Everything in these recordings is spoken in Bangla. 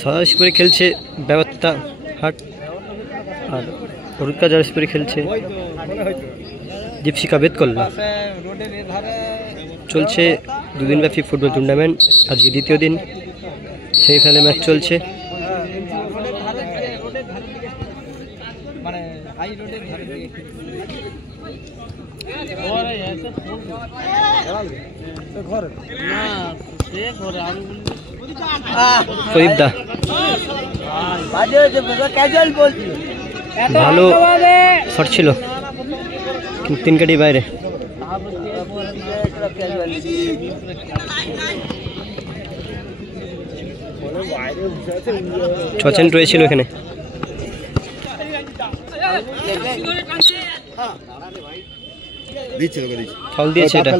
সরাসরি খেলছে ব্যবস্থা হাট, আর রুকা জারসপুরে খেলছে দীপশিখা বেতকল্লা। চলছে দুদিনব্যাপী ফুটবল টুর্নামেন্ট, আজকে দ্বিতীয় দিন, সেমিফাইনাল ম্যাচ চলছে। প্রদীপদা ভালো শট ছিল, 3 কাটি বাইরে। ছচেন রয়েছিল এখানে। ফাউল দিয়েছে, এটা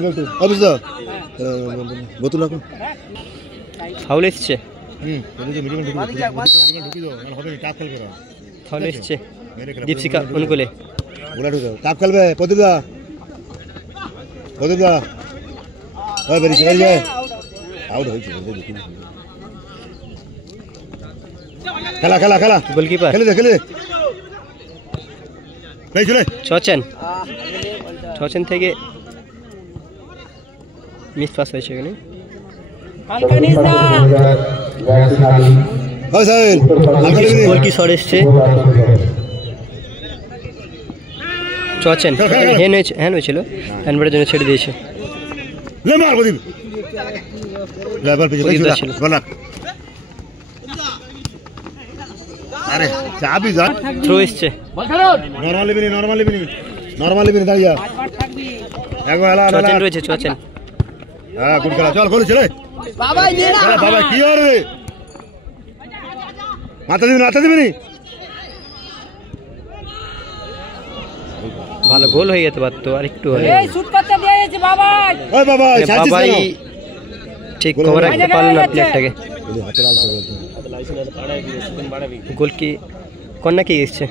ফাউল এসছে, ফাউল এসছে দীপশিখা অনুকূলে। কাপ খেলবে প্রদীপদা, প্রদীপদা আউট হয়েছে। খেলা খেলা খেলা, গোলকিপার খেলে দে খেলে দে। ছচেন থেকে মিস পাস হয়েছে এখানে। গোল কি শট এসছে, ছচেন হ্যান্ড হয়েছিল, হ্যান্ডবারের জন্য ছেড়ে দিয়েছে। থ্রো এসছে, রয়েছে ছচেন। ভালো গোল হয়ে যেতে পারতো, আর একটু বাবাই ঠিক কভার রাখতে পারলো না প্লেয়ারটাকে। গোল কি কন্যা কি এসছে,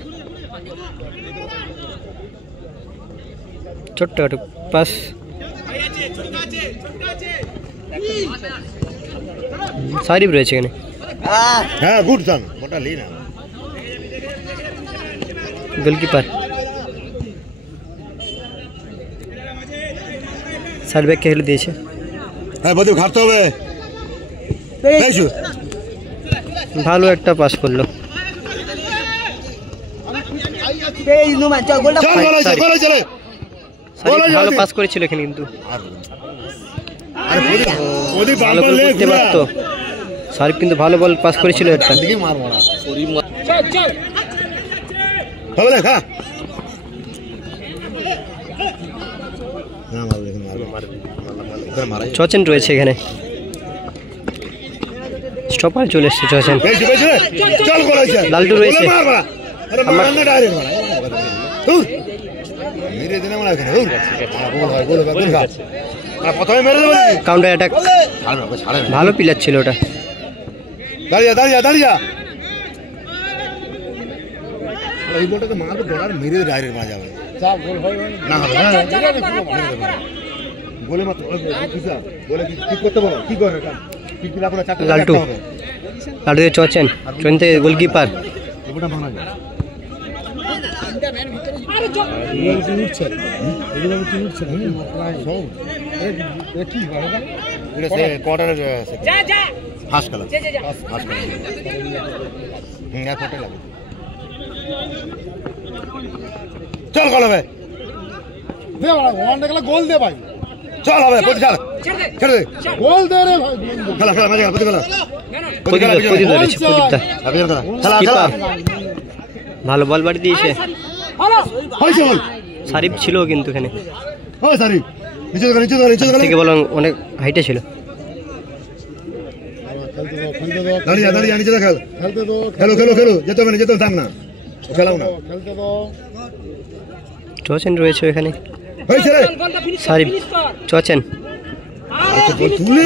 ছোট্ট একটু পাস। সারিব রয়েছে এখানে, গোলকিপার সাইড ব্যাক খেলে দিয়েছে। ভালো একটা পাস করলো, ভালো পাস করেছিল এখানে, কিন্তু ভালো বল করতে পারতো সারিব, কিন্তু ভালো বল পাস করেছিল একটা। ছচেন রয়েছে এখানে, স্টপারে চলে এসছে ছচেন। লালটু রয়েছে, কাউন্টার অ্যাটাক, ভালো প্লেয়ার ছিল ওটা। এই বলটাকে মারবে, ডলার মেরে ডাইরেক্ট মারা যাবে না, বলে মাত্র বলে ঠিক করতে বলো, কি করে লালটু, লালটু ছচেন, ছচেন থেকে গোলকিপার। চল গোল হবে, গোল দে ভাই, চল হবে, ছেড়ে দে, গোল দে রে ভাই, খেলা খেলা মজা খেলা। ভালো বল বাড়ি দিয়েছে, সারিব ছিল কিন্তু এখানে, থেকে বল অনেক হাইটে ছিল। দাঁড়িয়ে দাঁড়িয়ে নিচে খেল, খেলো খেলো খেলো, যেতে হবে না, যেতে থাক না, খেলাও না। ছচেন রয়েছে এখানে, সারিব ছচেন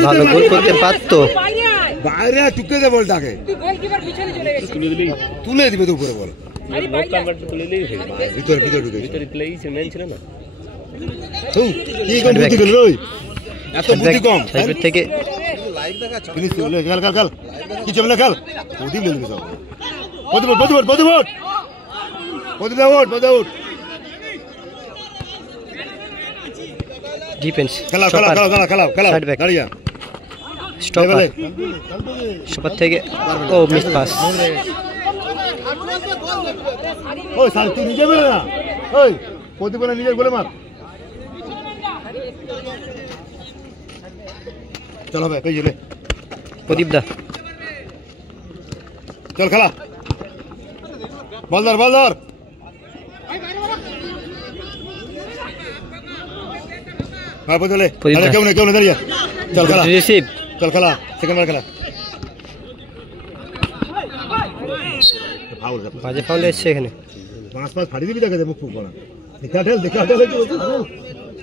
ভালো গোল করতে পারতো, বাইরে টুকে দে বলটাকে, তুলে দিবে তো উপরে বল, ভিতরে ভিতরে ঢুকে থেকে ফিনিশ লে খেল খেল খেল কি চলে খেল প্রদীপ লে দিবি সব প্রদীপ আউট ডিফেন্স খেলা দাঁড়িয়া স্টপার থেকে ও মিস পাস ওই স্যার তুই নিজে বলে না ওই প্রদীপ বলে নিজে বলে মার চলো ভাই পেয়ে লে প্রদীপ দা চল খেলা বল ধর হ্যাঁ বলে কেউ না দাঁড়িয়ে চল খেলা রিসিভ চল খেলা সেকেন্ড বার খেলা বাজে ফাউল এসছে এখানে পাঁচ ফাড়ি দিবি দেখে মুখ ফুক করা দেখা ঠেল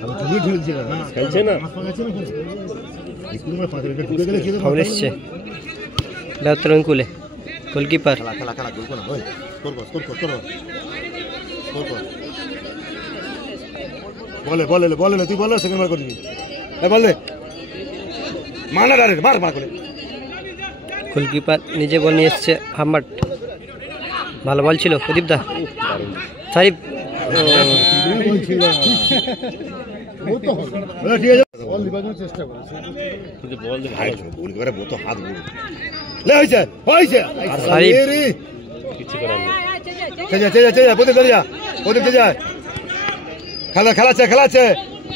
আমি তুমি ঠেলছি না খেলছে না ফাউল এসছে ডাক্তার অঙ্কুলে গোলকিপার খেলা গোল কর ওই স্কোর কর বলে তুই বল সেকেন্ড বার করে দিবি বললে মানা ডাইরেক্ট মার করে গোলকিপার নিজে বল নিয়ে এসছে হাম্মাট ভালো বল ছিল প্রদীপ দা সারিফ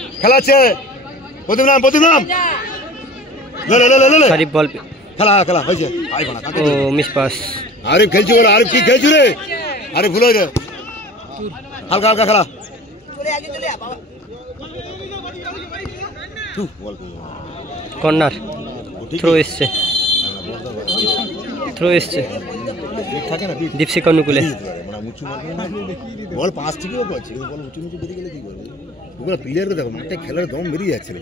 খেলাচ্ছে প্রদীপ নাম সারিফ বল খেলা হয়েছে ও মিস পাস আরিফ খেলছি বলো আরিফ কি খেলছি রে আরিফ ভুল হয়ে হালকা খেলা কর্নার থ্রো এসছে দীপশিখা অনুকূলে বল পাঁচ থেকেও করছে বল উঁচু বেরিয়ে গেলে কি করবে ওগুলো প্লেয়ারকে দেখো মাঠে খেলার দম বেরিয়ে যাচ্ছে রে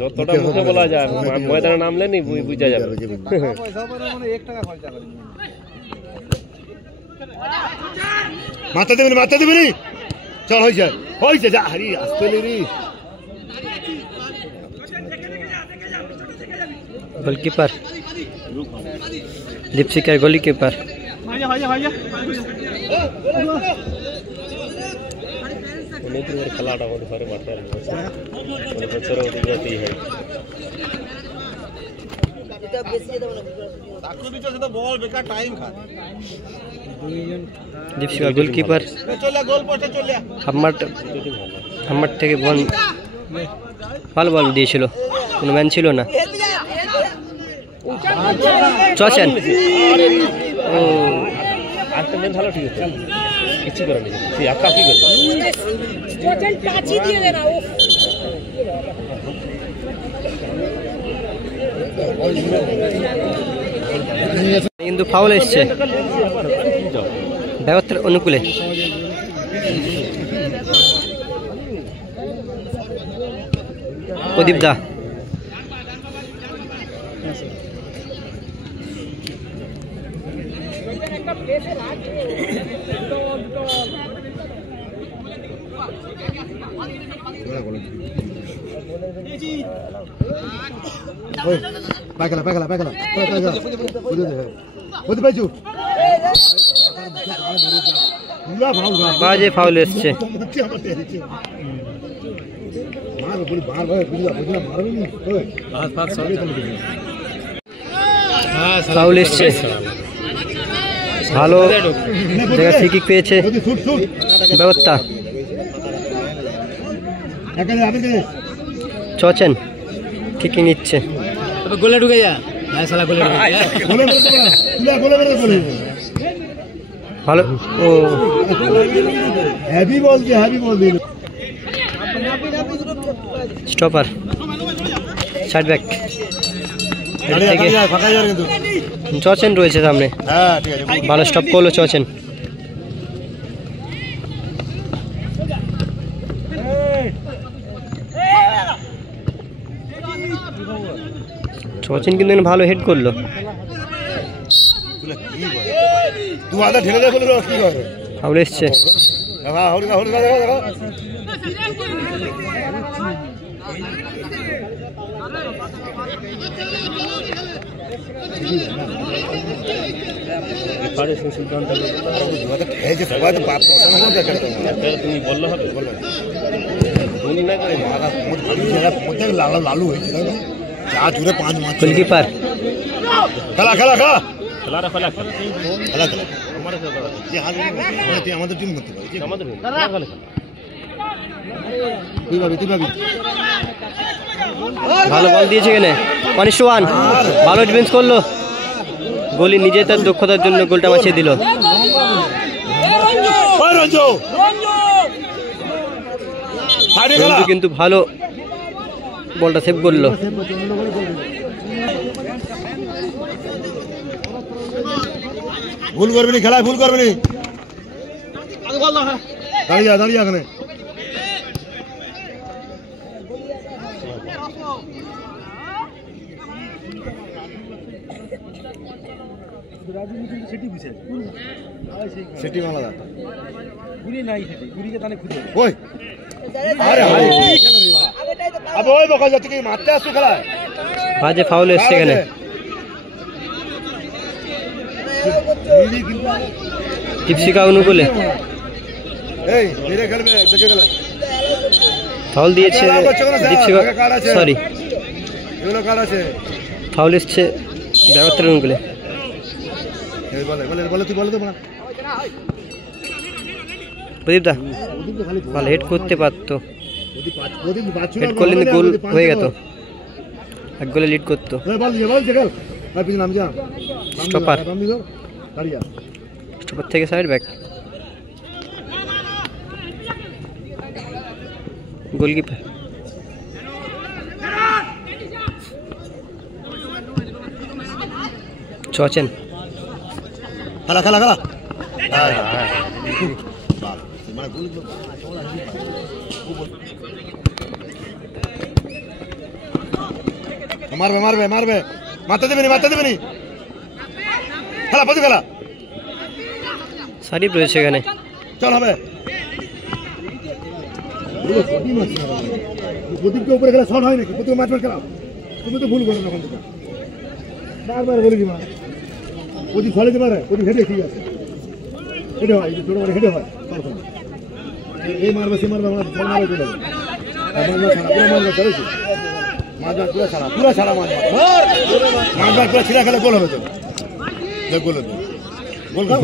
যতটা মুখে বলা যায় ময়দানে নামলে নি বুঝা যাবে মাথা দেবে নি চল হয়েছে যা হারি আসতে রে গোলকিপার দীপশিখার গোলকিপার খেলাটা হতে পারে মাঠে বছরে হতে যেতেই হয় দীপশিখা গোলকিপার হাম্মার থেকে বল ভালো বল দিয়েছিল কোনো ম্যান ছিল না চছেন ও আজকে ম্যান ভালো ঠিক আছে কিছু করে নি তুই আকা কি করবে চছেন টাচই দিয়ে দে না ও কিন্তু ফাউল এসছে ব্যবস্থার অনুকূলে প্রদীপ দা বাজে ফাউল এসছে ফাউল এসছে ভালো জায়গা ফ্রি কিক পেয়েছে ব্যবস্থা চছেন ঠিকই নিচ্ছে গোলে ঢুকে যা ভালো ও হেভি বল দিল স্টপার সাইড ব্যাক চছেন রয়েছে সামনে ভালো স্টপ করলো চছেন চছেন কিন্তু ভালো হেড করলো ফাউল এসছে রেফারের সিদ্ধান্ত এই যে সবাই তো বাপ তুমি বললে হবে বলো তুমি না করে মধ্যে লালু লালু হয়েছে যা জুড়ে 5 মাস গোলকিপার খেলা খেলা খেলা খেলাটা খেলা খেলা খেলা খেলা আমাদের টিম করতে পারি আমাদের তুই ভাবি ভালো বল দিয়েছে এখানে 1-1 ভালো ডিফেন্স করলো গোলি নিজে তার দক্ষতার জন্য গোলটা বাঁচিয়ে দিল কিন্তু ভালো বলটা সেভ করলো ভুল করবি না খেলায় ভুল করবি না দাঁড়িয়ে এখানে সেটি আলাদা গুলি নাই সেটি গুলিকে তাহলে খুঁজে ওই আরে ভাই কি খেলা রে বাবা আবে ওই বকা যাচ্ছে কি মারতে আসছো খেলায় বাজে ফাউল এসছে এখানে দীপশিকা অনুকূলে এই ধীরে খেলবে দেখে গেল ফাউল দিয়েছে দীপশিকা সরি এগুলো কার আছে ফাউল এসছে দেবত্রের অনুকূলে এই বলে তুই বলে তো না প্রদীপ দা ভালো হেড করতে পারতো হেড করলে গোল হয়ে যেত এক গোলে লিড করতো স্টপার স্টপার থেকে সাইড ব্যাক গোলকিপার চচেন খেলা খেলা খেলা মারবে মারবে মারবে মারতে দেবে নি খেলা প্রতি খেলা সারিপ রয়েছে এখানে চল হবে প্রদীপকে উপরে খেলা শর্ট হয় নাকি প্রদীপ মাঠ খেলা তুমি তো ভুল করো তখন বারবার বলে দিবা প্রদীপ ফলে দিতে পারে প্রদীপ হেঁটে ঠিক আছে হেঁটে হয় ছোট মানে হেঁটে হয় এই মারবে সে মারবে আমার ফল মারবে চলে যাবে পুরো ছাড়া মারবার পুরো ছিঁড়া খেলে গোল হবে তো গোল হবে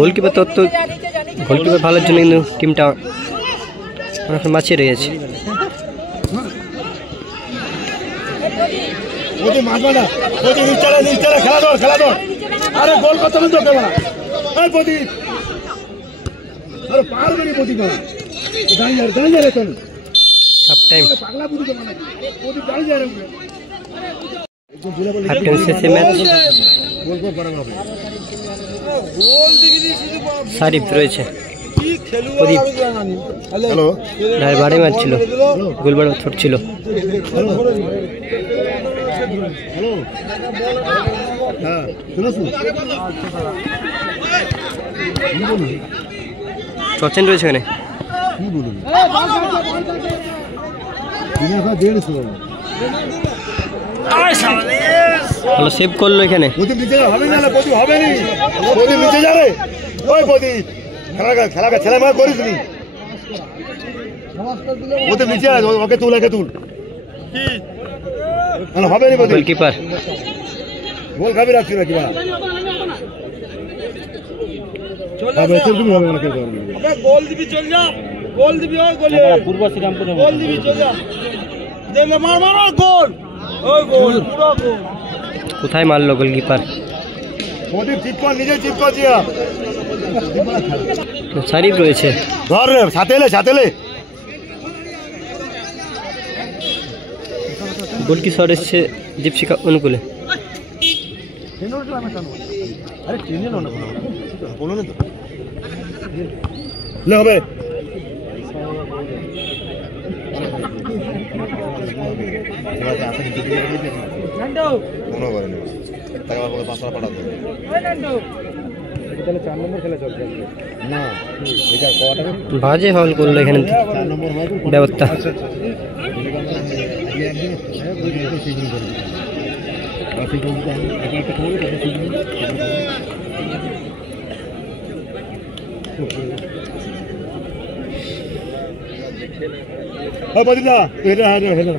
গোলকিপার তত্ত্ব গোলকিপার ভালোর জন্য কিন্তু টিমটা অনেকক্ষণ বাঁচিয়ে রয়েছে খেলা দর আরে গোল কত মিনিট তোকে বলা এই প্রদীপ আরে পারবে নি প্রদীপ দাঁড়িয়ে রে তুমি হাফ টাইম পাগলা বুঝি তো মানে প্রদীপ দাঁড়িয়ে রে হাফ টাইম শেষে ম্যাচ গোল গোল করা হবে সারিপ রয়েছে প্রদীপ হ্যালো ঢাই বাড়ি মারছিল গোল বাড়ি ছোট ছিল হ্যালো হ্যাঁ শুনছু চচেন রয়েছে এখানে কি বলবি দিনের পর 150 ভালো সেভ করলো এখানে প্রদীপ নিচে হবে না প্রদীপ হবে নি প্রদীপ নিচে যা রে ওই প্রদীপ খেলা ছেলে মার করিস নি প্রদীপ নিচে ওকে তুল মানে হবে নি প্রদীপ গোলকিপার গোল খাবি রাখছি না কিবা গোল দিবি চল যা গোল দিবি ওই গোল পূর্ব শ্রীরামপুর গোল দিবি চল যা দেলে মার গোল ওই গোল পুরো গোল কোথায় মারলো গোলকিপার প্রদীপ চিপকর নিজে চিপকর জিয়া সারিপ রয়েছে ধর রে সাথে এলে গোলকি শট এসছে দীপশিকা অনুকূলে আরে ট্রেনে না বলো না তো লে হবে মনে করে না তাকে আবার 5 টাকা পাঠাতে হবে তাহলে 4 নম্বর খেলা চলছে না এটা কটা বাজে ফাউল করলো এখানে 4 নম্বর হয় ব্যবস্থা বদিদা এটা হেলো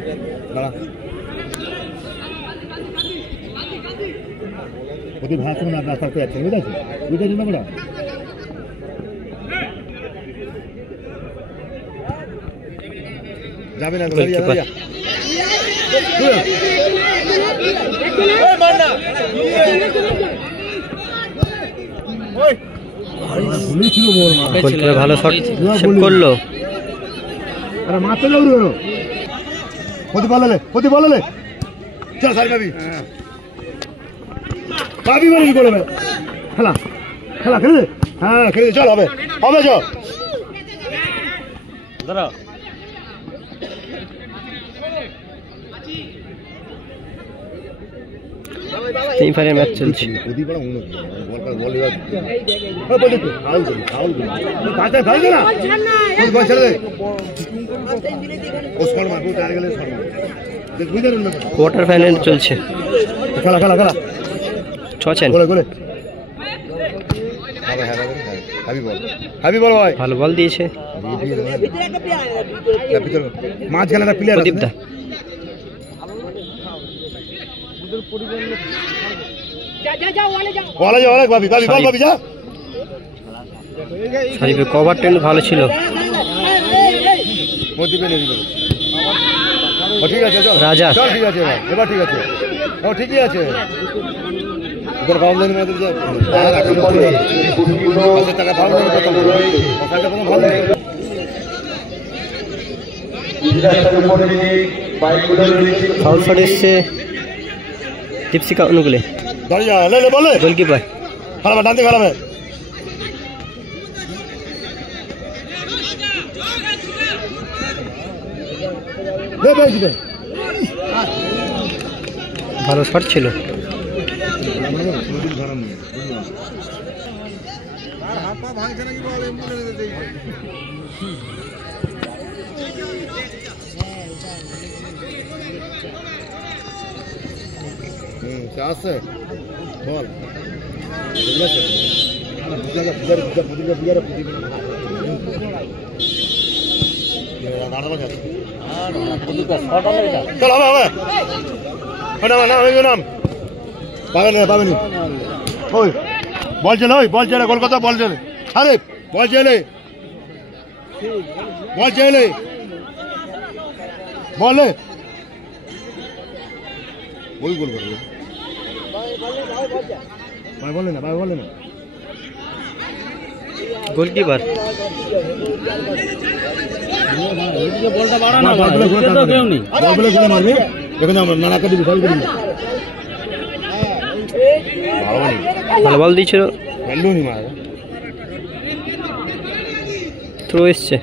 দাঁড়া ওদের ভাত না রাস্তা করে আছে বুঝতে আছে বুঝতে জন্য বড় যাবে না দাঁড়িয়ে দাঁড়িয়ে ওই মার না ওই ভুলে ছিল বল মা ভালো শট সেভ করলো আরে মারতে যাও রে প্রতি বললে চল সারি ভাবি মারি বলবে খেলা খেলে হ্যাঁ খেলে চল হবে চল দাঁড়াও সেমিফাইনাল ম্যাচ চলছে কোয়ার্টার ফাইনাল চলছে খেলা 6 ভালো বল দিয়েছে মাঝখানে প্লেয়ার প্রদীপ দা শরীফের কভার ট্রেন্ড ভালো ছিল ঠিক আছে রাজা ঠিক আছে এবার ঠিক আছে ঠিকই আছে ফাউল শট এসছে দীপশিকা অনুকূলে গোলকিপার ডানতে খেলাবে ভালো শট ছিল আসছে বল পাবেনি ওই বল চলে কলকাতা বল চলে আরে বল চলে বলে ওই গোল করবে বলে না গোলকিপার বলটা বাড়ানো তো কেউ নেই মারবে এখন আমরা নানা কাটি বিশাল করি ভালো বল দিয়েছিল থ্রো এসছে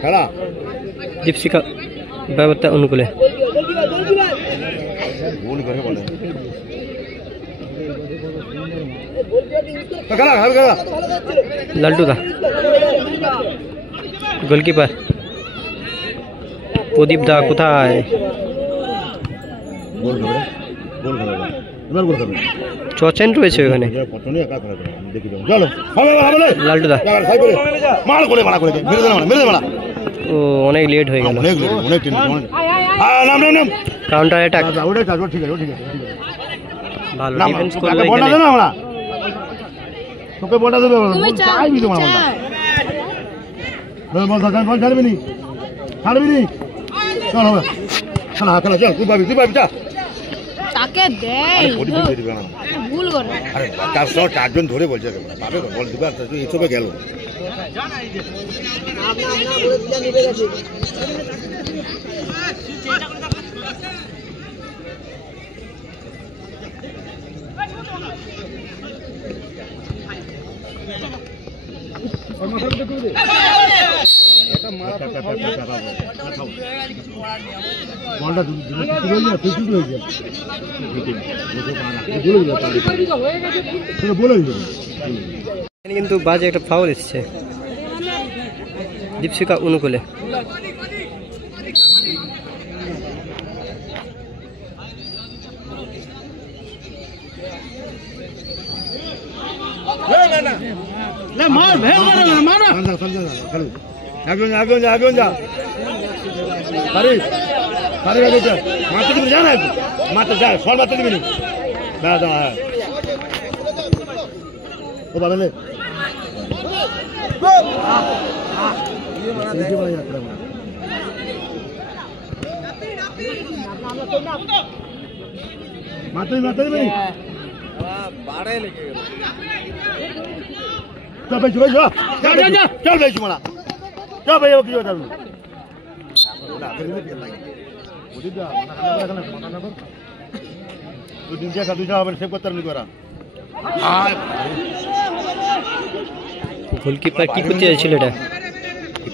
খেলা দীপশিকা ব্যবস্থা অনুকূলে লাল্টু দা গোলকিপার প্রদীপ দা কোথায় চচেন রয়েছে ওখানে লাল্টু দা ও অনেক লেট হয়ে গেল কাউন্টার অ্যাটাক ভালো ডিফেন্স করলো এখানে তোকে বলটা দেবে ছাড়বি নি চল হবে খেলা চল তুই পাবি যা তাকে দেয় ভুল করে আরে তার সব চারজন ধরে বলছে বল দিবা তুই এইসবে গেল কিন্তু বাজে একটা ফাউল এসছে দীপশিকা অনুকূলে মার ভেঙে মার না একজন যা একজন যা একজন যা আরে আরে বেটা মারতে দিবি জানা মারতে যা সর মারতে দিবি না দাদা হ্যাঁ ও বাবা নে মারতে মারতে দিবি বাড়ে লেগে গেল চল ভাই চল চল ভাই চল চল ভাই কি হলো না করে দিবি লাগে বুঝি যা মাথা না কর তুই দিন যা দুইটা হবে সেভ করতে পারবি করা গোলকিপার কি করতে যাচ্ছিল এটা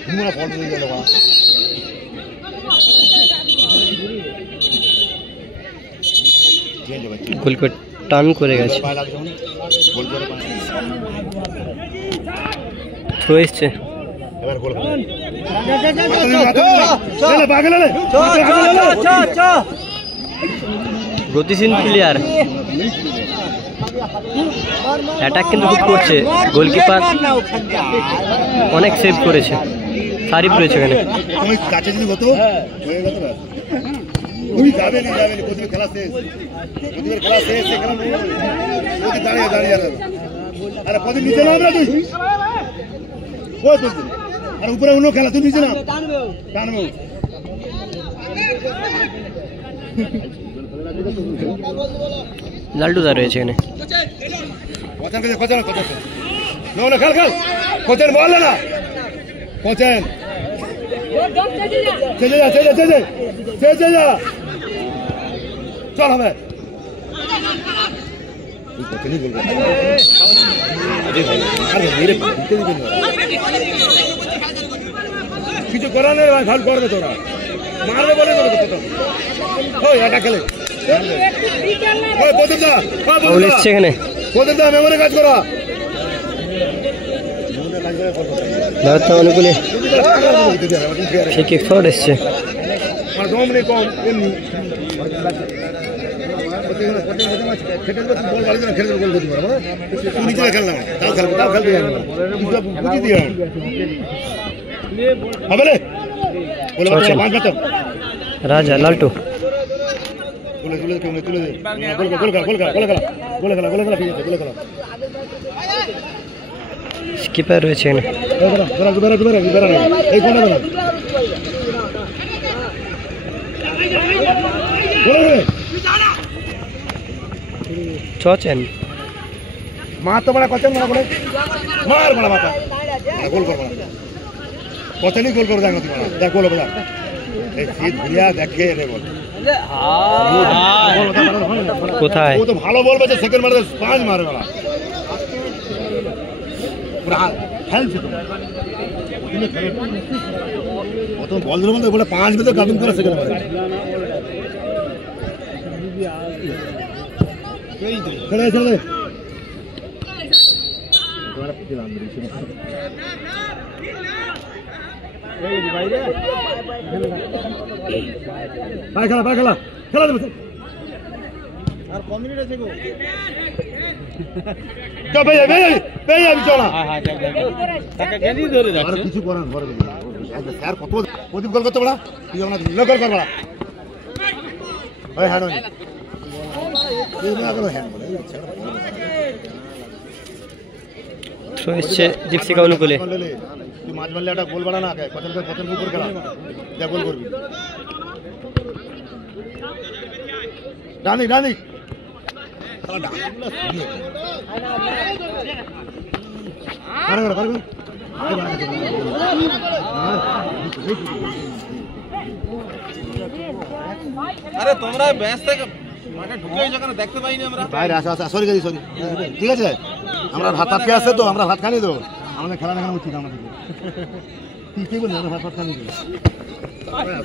তোমরা ফল দিয়ে গেল বাবা গোলকিপার টার্ন করে গেছে থ্রো এসছে এবার গোল গতিশীল প্লেয়ার অ্যাটাক কিন্তু খুব করছে গোলকিপার অনেক সেভ করেছে সারিপ রয়েছে এখানে তুমি কাছে যদি হতো হয়ে গেল না তুমি যাবে না প্রতিবার খেলা শেষ এখানে প্রতি দাঁড়িয়ে দাঁড়িয়ে আরে প্রতি নিচে নাম না তুই ওই বলছি আর উপরে অন্য খেলা তুই নিচে নাম টানবো লাল্টুদা রয়েছে এখানে খেল খেল কোচেন বল না কোচেন চেয়ে যা চল হবে কিছু করার নেই ভাই ভাল করবে তোরা মারবে বলে এটা খেলে এখানে মেমোরি কাজ করা অনুকূলে সে কিক ফরওয়ার্ড এসছে রাজা লাল্টু স্কিপার রয়েছে চচেন মা তো বড় কচেন বড় বলে মার বড় মাথা গোল কর বড় কচেনই গোল করে দাও তুমি দেখ গোল বড় এই শীত ভিড়া দেখে রে বল কোথায় ও তো ভালো বলবে যে সেকেন্ড মারবে 5 মারবে বড় পুরো খেলছে তো তুমি খেলে ও তো বল দিলে বলে 5 মিনিট গাবিং করে সেকেন্ড মারবে খেলে চলে খেলা আর কমিউনিট আছে গো চল ভাই চল তাকে গেলি ধরে যাচ্ছে আর কিছু করার ঘরে স্যার কত প্রদীপ গোল করতে বড়া তুই আমরা লোকাল কর বড়া ওই হাড়ো এই না করো হ্যান্ড বলে থ্রো এসছে দীপশিকা অনুকূলে তুই মাছ মারলে একটা গোল বাড়া না কতন উপর খেলা যা গোল করবি ডানি আরে তোমরা ব্যস্ত মাঠে ঢুকে যখন দেখতে পাইনি আমরা বাইরে আসা সরি ঠিক আছে আমরা ভাত খেয়ে আসছে তো আমরা ভাত খানি তো আমাদের খেলা দেখানো উচিত আমাদের কি বলি আমরা ভাত খানি তো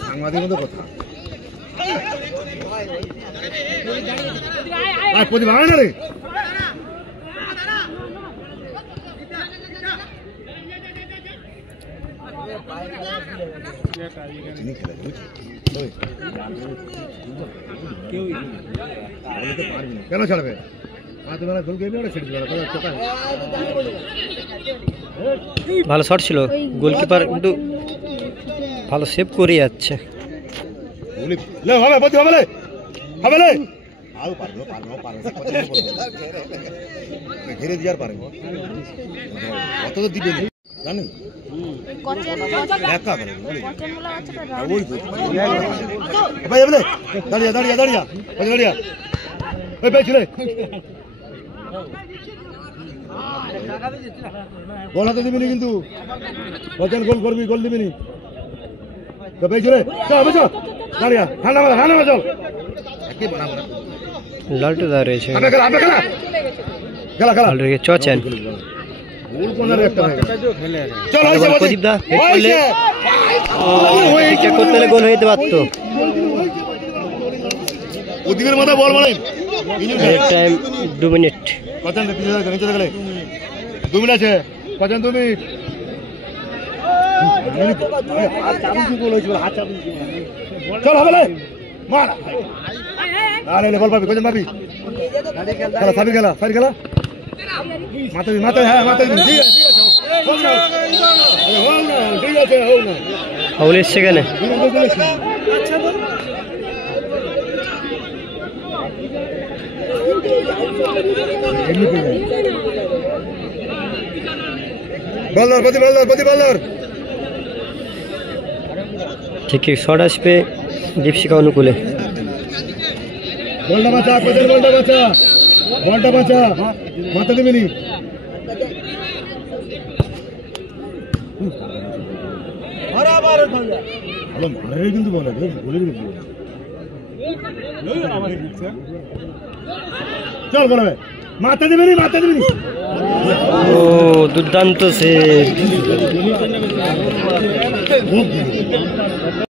সাংবাদিক মতো কথা প্রদীপ আয় না রে কেন ছাড়বে হাতে মেলা গোল গেমে ওটা ছেড়ে দিল টোকা ভালো শট ছিল, গোলকিপার কিন্তু ভালো সেভ করে যাচ্ছে। গুলি লে হবে বদি হবে লে আউ পারলো ঘিরে দিয়ার পারে কত তো দিবে জানেন একা করে ওই ভাই বলে দাঁড়িয়া ওই ভাই ছিলে গোল হাতে দিবি কিন্তু বচন গোল করবি, গোল দিবি নি তো ভাই ছিলে চল বেচো দাঁড়িয়া ঠান্ডা চল একে বড় লালটু দা রয়েছে, খেলা লালটুকে চচেন গোল কোনারে একটা হয়ে গেল চল হইছে প্রদীপ দা হেড করলে চেক করতে হলে গোল হইতে পারতো। প্রদীপের মাথা বল মারে টাইম 2 মিনিট। কতন নিচে গেলে 2 মিনিট আছে, কতন 2 মিনিট হাত চাবি গোল হইছে, হাত চাবি চল হবে মার আরে বল পাবি, কতন মারবি খেলা সাবি খেলা মাথা হ্যাঁ মাথা ঠিক আছে হোক না ঠিক আছে হোক না ফাউল এসছে কেন? বলদার ঠিকই শট আসবে দীপশিকা অনুকূলে। বলটা বাঁচা মাথা দেবে নি কিন্তু বলে চল বলে মাথা দেবে নি ও দুর্দান্ত সে